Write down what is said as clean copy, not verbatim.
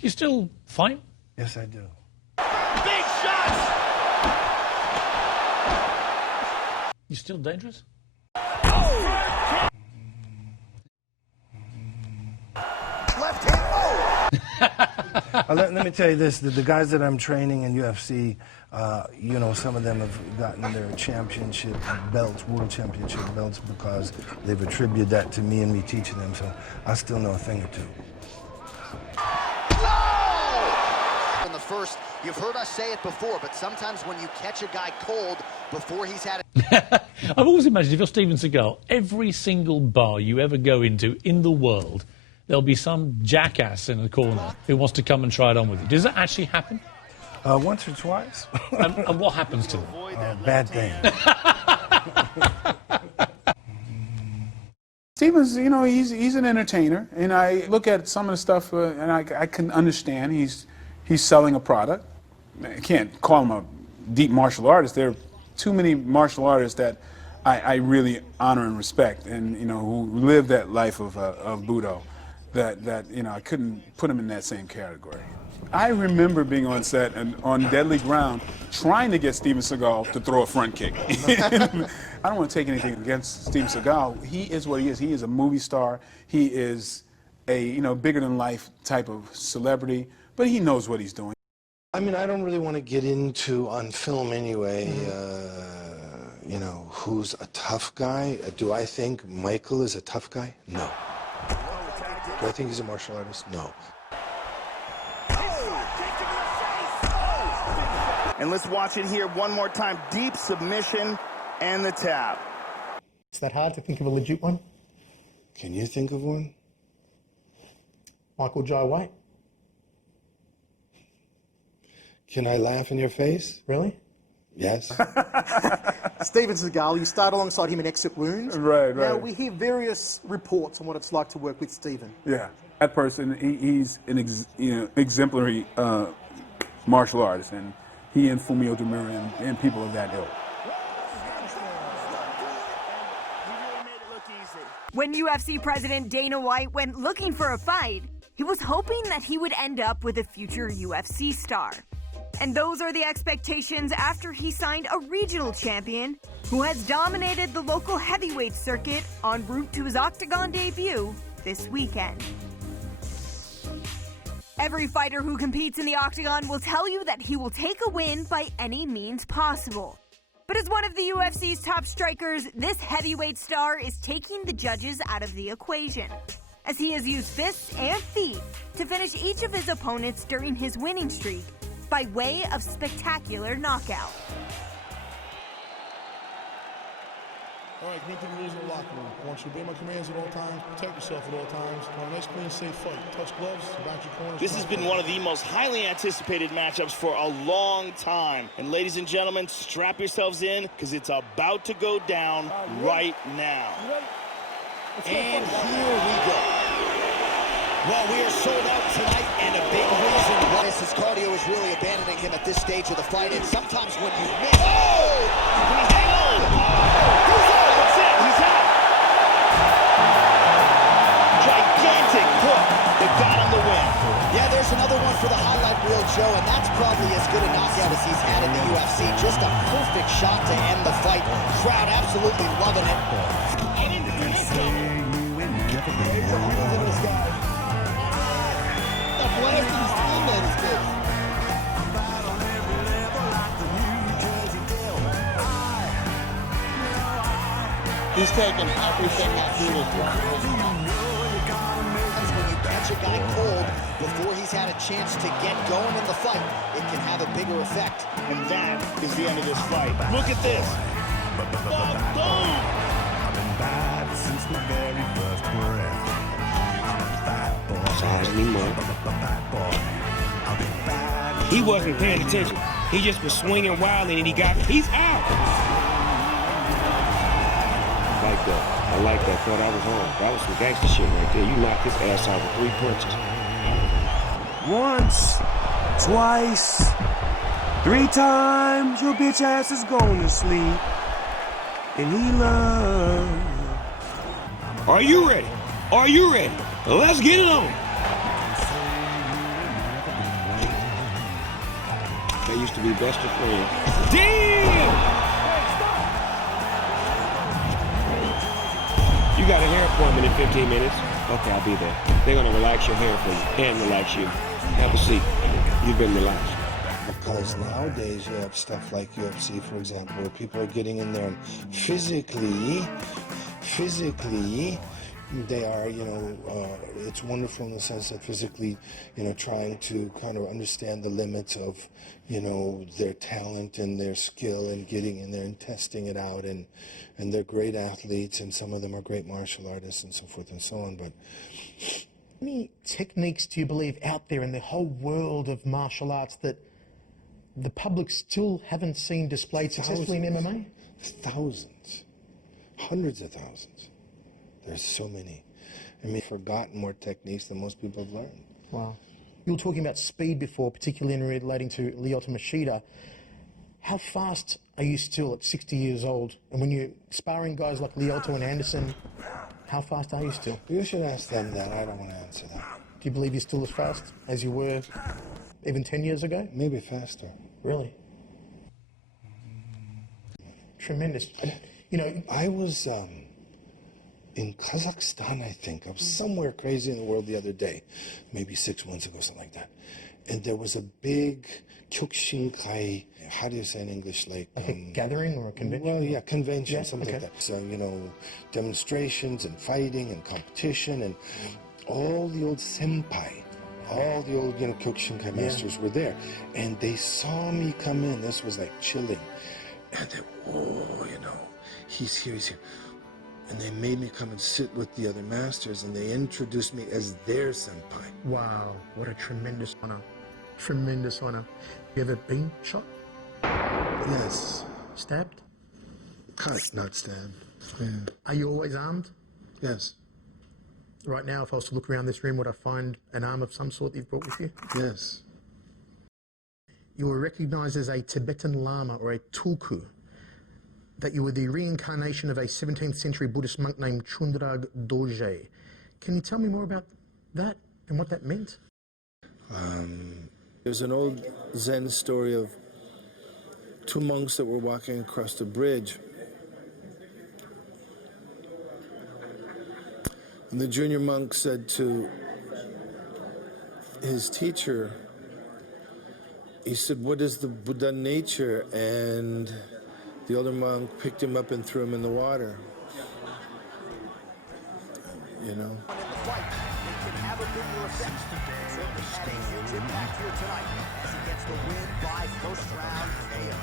Do you still fight? Yes, I do. Big shots! You still dangerous? Left hand. Oh! Let me tell you this: the guys that I'm training in UFC, you know, some of them have gotten their championship belts, world championship belts, because they've attributed that to me and me teaching them. So I still know a thing or two. In the first, you've heard us say it before, but sometimes when you catch a guy cold before he's had it. I've always imagined if you're Steven Seagal, every single bar you ever go into in the world, there'll be some jackass in the corner who wants to come and try it on with you. Does that actually happen? Once or twice. And what happens to them? Bad thing. Steven's, you know, he's an entertainer, and I look at some of the stuff, and I can understand he's selling a product. I can't call him a deep martial artist. There are too many martial artists that I really honor and respect, and you know, who live that life of Budo. That you know, I couldn't put him in that same category. I remember being on set and on deadly ground trying to get Steven Seagal to throw a front kick. I don't want to take anything against Steven Seagal. He is what he is. He is a movie star. He is a, you know, bigger than life type of celebrity, but he knows what he's doing. I mean, I don't really want to get into, on film anyway, you know, who's a tough guy. Do I think Michael is a tough guy? No. Do I think he's a martial artist? No. And let's watch it here one more time. Deep submission and the tap. Is that hard to think of a legit one? Can you think of one? Michael Jai White. Can I laugh in your face? Really? Yes. Steven Seagal, you start alongside him in Exit Wounds. Right. Now, we hear various reports on what it's like to work with Steven. Yeah, that person, he's an exemplary martial artist, and he and Fumio Demura and people of that ilk. When UFC President Dana White went looking for a fight, he was hoping that he would end up with a future UFC star. And those are the expectations after he signed a regional champion who has dominated the local heavyweight circuit en route to his Octagon debut this weekend. Every fighter who competes in the Octagon will tell you that he will take a win by any means possible. But as one of the UFC's top strikers, this heavyweight star is taking the judges out of the equation, as he has used fists and feet to finish each of his opponents during his winning streak by way of spectacular knockout. All right, committed to the rules in the locker room. I want you to obey my commands at all times, protect yourself at all times. Want a nice, clean, safe fight. Touch gloves, back your corners. This has been one of the most highly anticipated matchups for a long time. And ladies and gentlemen, strap yourselves in, because it's about to go down right now. And here we go. Well, we are sold out tonight, and a big reason why his cardio is really abandoning him at this stage of the fight. And sometimes when you miss... Oh! He's out! That's it! He's out! Gigantic hook that got him the win. Yeah, there's another one for the highlight reel, Joe, and that's probably as good a knockout as he's had in the UFC. Just a perfect shot to end the fight. Crowd absolutely loving it. He's taking everything that he was doing. When you catch a guy cold before he's had a chance to get going in the fight, it can have a bigger effect. And that is the end of this fight. Look at this. Boom! I've been bad since my very first breath. I'm a bad boy. He wasn't paying attention. He just was swinging wildly, and he's out. I like that. Thought I was on. That was some gangster shit right there. You knocked his ass out with 3 punches. Once, twice, 3 times, your bitch ass is going to sleep. And he loves. Are you ready? Are you ready? Let's get it on. They used to be best of friends. Damn! You got a hair appointment in 15 minutes. Okay, I'll be there. They're gonna relax your hair for you and relax you. Have a seat. You've been relaxed. Because nowadays you have stuff like UFC, for example, where people are getting in there and physically, they are, it's wonderful in the sense that physically, trying to kind of understand the limits of, their talent and their skill and getting in there and testing it out. And they're great athletes, and some of them are great martial artists and so forth and so on. But How many techniques do you believe out there in the whole world of martial arts that the public still haven't seen displayed successfully in MMA? Thousands. Hundreds of thousands. There's so many. Forgotten more techniques than most people have learned. Wow. You were talking about speed before, particularly in relating to Lyoto Machida. How fast are you still at 60 years old? And when you're sparring guys like Lyoto and Anderson, how fast are you still? You should ask them that. I don't want to answer that. Do you believe you're still as fast as you were even 10 years ago? Maybe faster. Really? Tremendous. I was in Kazakhstan, I think. I was somewhere crazy in the world the other day, maybe 6 months ago, something like that. And there was a big Kyokushinkai, how do you say in English? Like a gathering or a convention? Well, yeah, convention, something okay. like that. So, demonstrations and fighting and competition, and all the old senpai, all the old, Kyokushinkai masters were there. And they saw me come in. This was like chilling. And they, he's here, he's here. And they made me come and sit with the other masters, and they introduced me as their senpai. Wow, what a tremendous honor. Tremendous honor. You ever been shot? Yes. Stabbed? Cut, not stabbed. Yeah. Are you always armed? Yes. Right now, if I was to look around this room, would I find an arm of some sort that you've brought with you? Yes. You were recognized as a Tibetan Lama or a tulku, that you were the reincarnation of a 17th century Buddhist monk named Chundrag Dorje. Can you tell me more about that and what that meant? There's an old Zen story of two monks that were walking across the bridge. And the junior monk said to his teacher, he said, "What is the Buddha nature?" And the older monk picked him up and threw him in the water. In the fight, it can have a bigger effect. So the huge impact here tonight as he gets the win by first round KO.